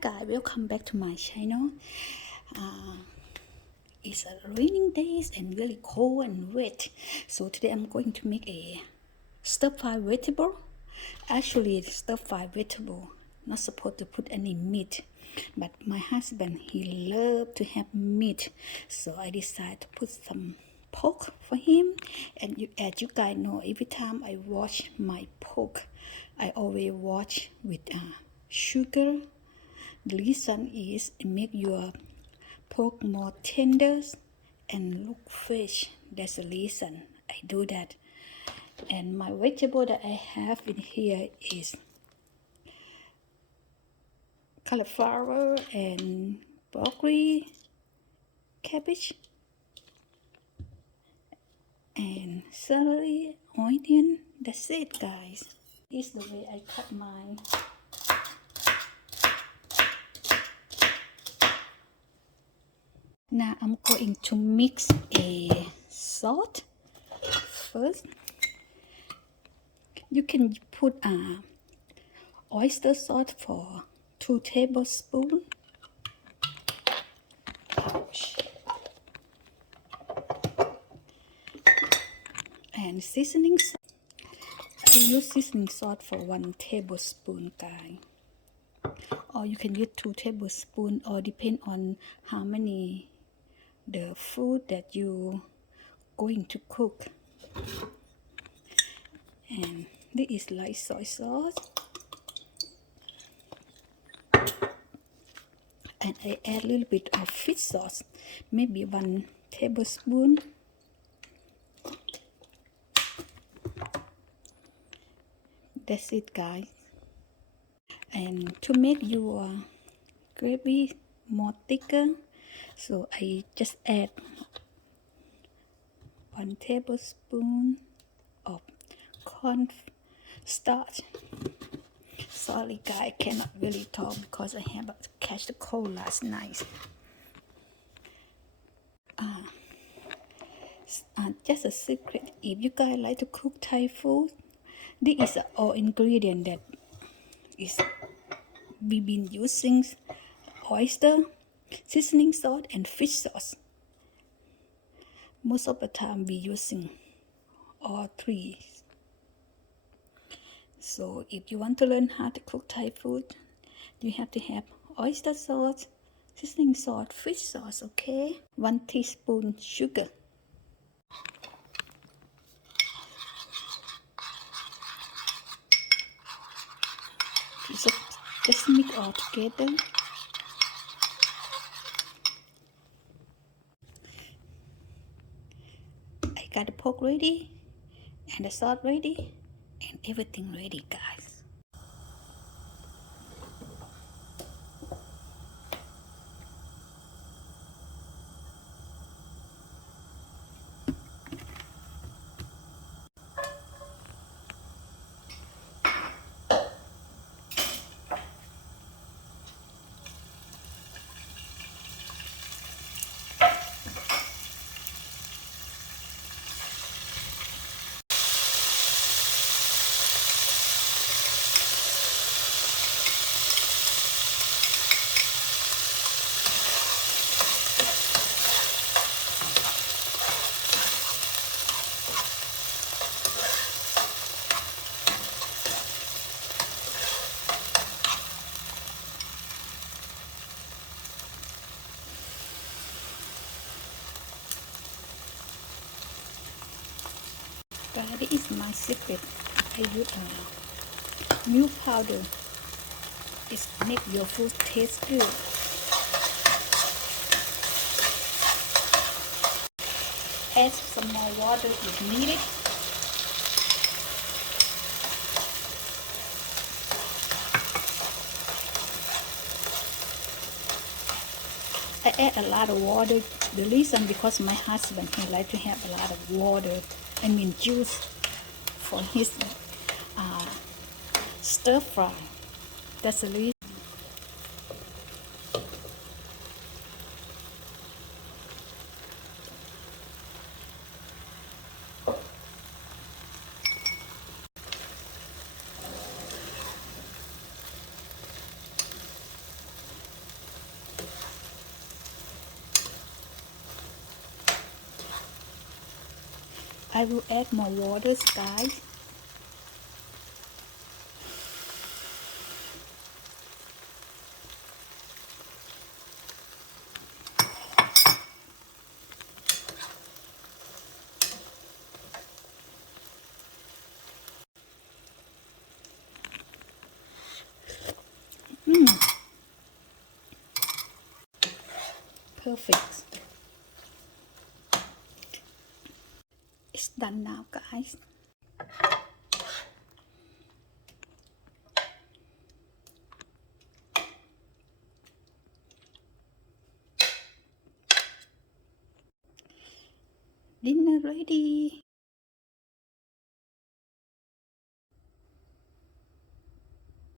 guys, welcome back to my channel. It's a raining days and really cold and wet, so today I'm going to make a stir-fry vegetable. Actually, stir-fry vegetable not supposed to put any meat, but my husband, he loved to have meat, so I decided to put some pork for him. And as you guys know, every time I wash my pork, I always wash with sugar. The reason is it make your pork more tender and look fresh. That's the reason I do that. And my vegetable that I have in here is cauliflower and broccoli, cabbage, and celery, onion. That's it, guys. This is the way I cut mine. Now I'm going to mix a salt first. You can put oyster sauce for 2 tablespoons. And seasoning salt. I use seasoning salt for 1 tablespoon, guys. Or you can use 2 tablespoons, or depend on how many the food that you going to cook. And this is light soy sauce. And I add a little bit of fish sauce, maybe 1 tablespoon. That's it, guys. And to make your gravy more thicker, so I just add 1 tablespoon of cornstarch. Sorry guys, I cannot really talk because I have catch the cold last night. Just a secret, if you guys like to cook Thai food, this is all ingredient that is we've been using: oyster, seasoning salt, and fish sauce. Most of the time we using all 3. So if you want to learn how to cook Thai food, you have to have oyster sauce, seasoning salt, fish sauce, okay? 1 teaspoon sugar. So just mix all together. I got the pork ready, and the salt ready, and everything ready, guys. This is my secret. I use milk powder. It make your food taste good. Add some more water if needed. I add a lot of water. The reason because my husband, he like to have a lot of water, juice for his stir fry. That's the reason. I will add more water, guys. Perfect. It's done now, guys. Dinner ready.